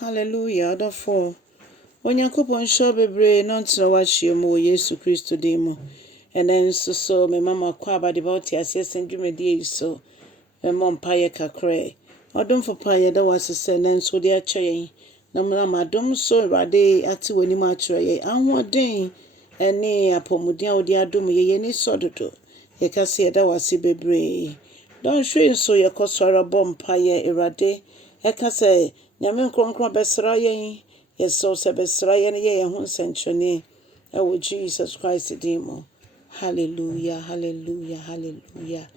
Hallelujah. Therefore, Onyankopon show bebre no ntra wahye mu wo Yesu Kristo din mu. Enen so me mama kwa abade ba oti asesen dwumadi so. Me mompa ye kakra. Odom fopa ye da wasese nen so de akyɛ na madom so rade ate wani ma akyerɛ ye. Ahoden ene apomuden a odi adom ye ni sododo. Ye kase ye da wase bebre. Don hwe so ye kosora bompa ye erade. Ekase nyame nkronkron besra ye. Yes, so besra ye ne ye ho nsɛnkyerɛnne. Ewo Jesus Christ din mu. Hallelujah, hallelujah, hallelujah.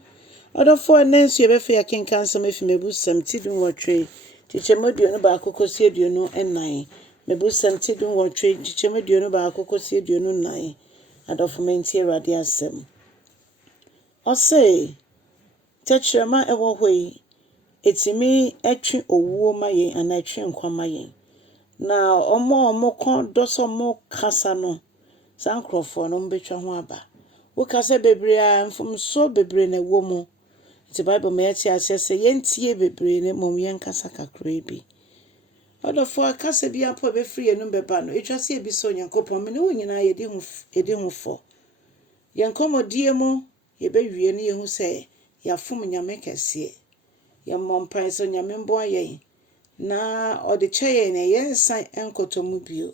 Odofo nensu ye befe ya kenkan sam efi Mmebusɛm tidun wotwe. Chichemoduo no ba akokosi aduonu enan. Mmebusɛm tidun wotwe chichemoduo no ba akokosi aduonu nan. Adofo menti Awurade asɛm. Ose tɛkyerɛma ewo hoi etimi etwe owuo ma ye ana etwe nkwa ma ye. Na omo kon doso mo kasa no sankrofo no mbetwa ho aba. Wo kasa bebre a mfomso bebre na wo mu. Ti Bible me yati asese yentie bebre ne mom yen kasa kakra bi. Odofo kasa bi apo be free enum beba no etwase e bi so Onyankopon me ne wo nyina yedi hu fo. Yen komodie mu ye bewie ne ye hu se ya fom nyame kese. Yen mompa so nyame mbo ayen. Na ode cheye ne yensan enkotomu bio.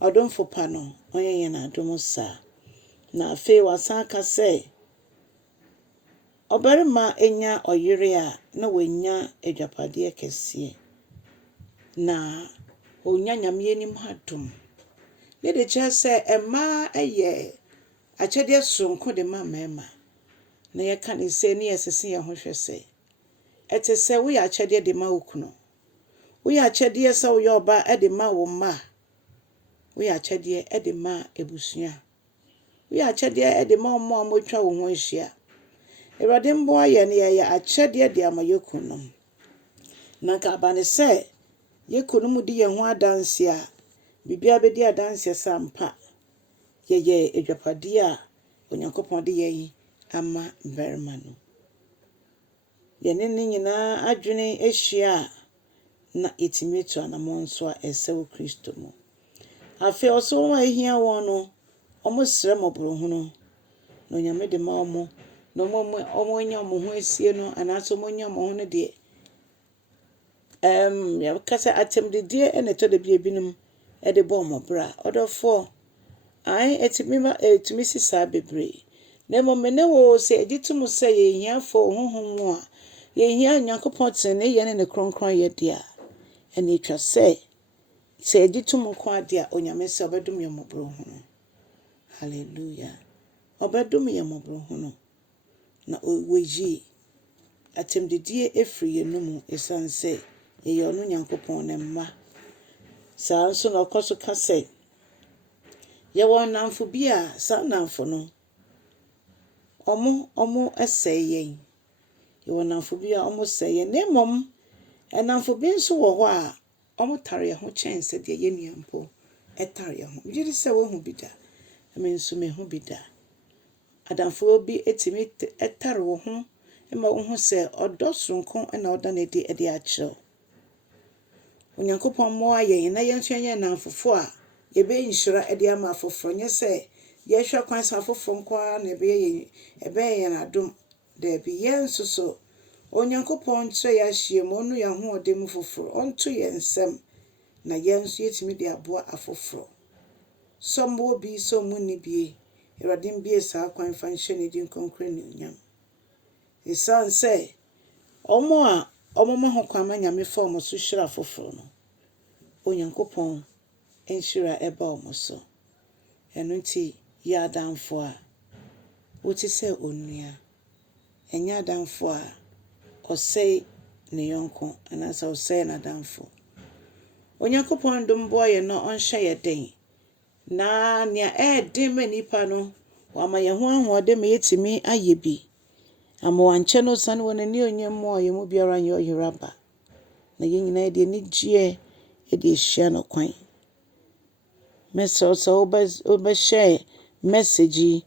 Odom fopa no onye yen adom sa. Na afe wasan ka se obarima enya oyire a na wenya adwapade kese. Na onya nyame anim hadom. Ye de che se ema eye akyede sonko de ma mema. Na ye ka ne se ne yesese ye ho hwese. Ete se wo ya akyede de ma okuno. Wo ya akyede se wo yo ba e de ma wo ma. Wo ya akyede e de ma ebusua. Wo ya akyede e de ma omo amotwa wo ho ahia. Ewrade mbo aye ne ye akyede de ama yekunom. Na ka bane se yekunom di ye ho adanse a bibia be di adanse sampa. Ye edwapade a Onyankopon de ye ama berma no. Ye ne nyina adwene ehia na etimitu anamon so a esewo Kristo mu. Afi oso wa ehia won no omo sre mobro hu no. No nyame de ma omo no omo nya omo ho esie no anaso omo nya omo ho ne de ya kasa atemdedie ene to de biebinum e de bo omo bra odofo ai etimi sisa bebre na momene wo se egitum se ye hia fo honhom a ye hia Nyankopon tene ye ne kronkron ye dia ene etwa se egitum ko ade a onyame se obedum ye mobro hu no. Hallelujah. Obedum ye mobro hu no. Na oweji atemdedie efri yenumu esanse ye onu Nyankopon ne mma. Sa nso na okoso ka se ye won namfo bi a sa namfo no omo eseye. Ye won namfo bi a omo seye ne mom enamfo bi nso wo ho a omo tare ho chense de ye nuampo etare ho. Bidi se wo hu bida. Ame nso me hu bida. Adamfo bi etimi etare wo ho ema wo hu se odosronko na oda na de akyew. Onyankopon mo aye na yenso yen namfofo a ye be nhyira de ama afoforo nye se ye hwa kwan sa afoforo kwa na ebe yen adom de bi yenso so Onyankopon tse ya hye mo nu ya ho ode mu foforo onto yensem na yenso yetimi de aboa afoforo. Sombo bi so munni bi Ewrade bi esa kwan fa nhye ne din konkre ne nyam. Esan se omo ma ho kwan ma nyame fa omo so hira foforo no. Onyankopon enhyira eba omo so. Eno nti ya adamfo a woti se onua. Enya adamfo a osei ne yonko anasa osei na adamfo. Onyankopon dum boye no onhye ye den. Na nia den ma nipa no wama ye ho ahode me yetimi ayebi. Ama wanche no san wona ni onyem ye mu biara ye oyiraba. Na ye nyina de ni gie e de hia no kwan. Message oba share message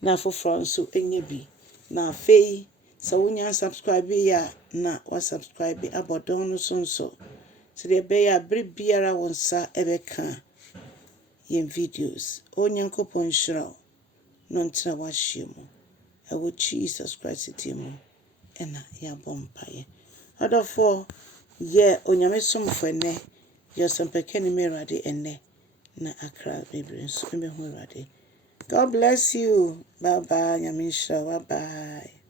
na foforo nso enye bi. Na afei sa wonya subscribe ya na wa subscribe abodon no so sɛdeɛ ɛbɛyɛ a bere biara wo nsa ɛbɛka yɛn videos. Onyankopɔn nhyira wo na ɔntena w'ahyɛ mu. Ɛwɔ Jesus Christ din mu ɛna yɛabɔ mpaeɛ. Adɔfoɔ, yɛ onyame somfo ɛnnɛ, yɛ ɔsɛmpɛkɛni me Awurade ɛnnɛ, na akra bebree nso ɛbɛhu Awurade. God bless you. Bye bye. Nyame nhyira wo. Bye bye.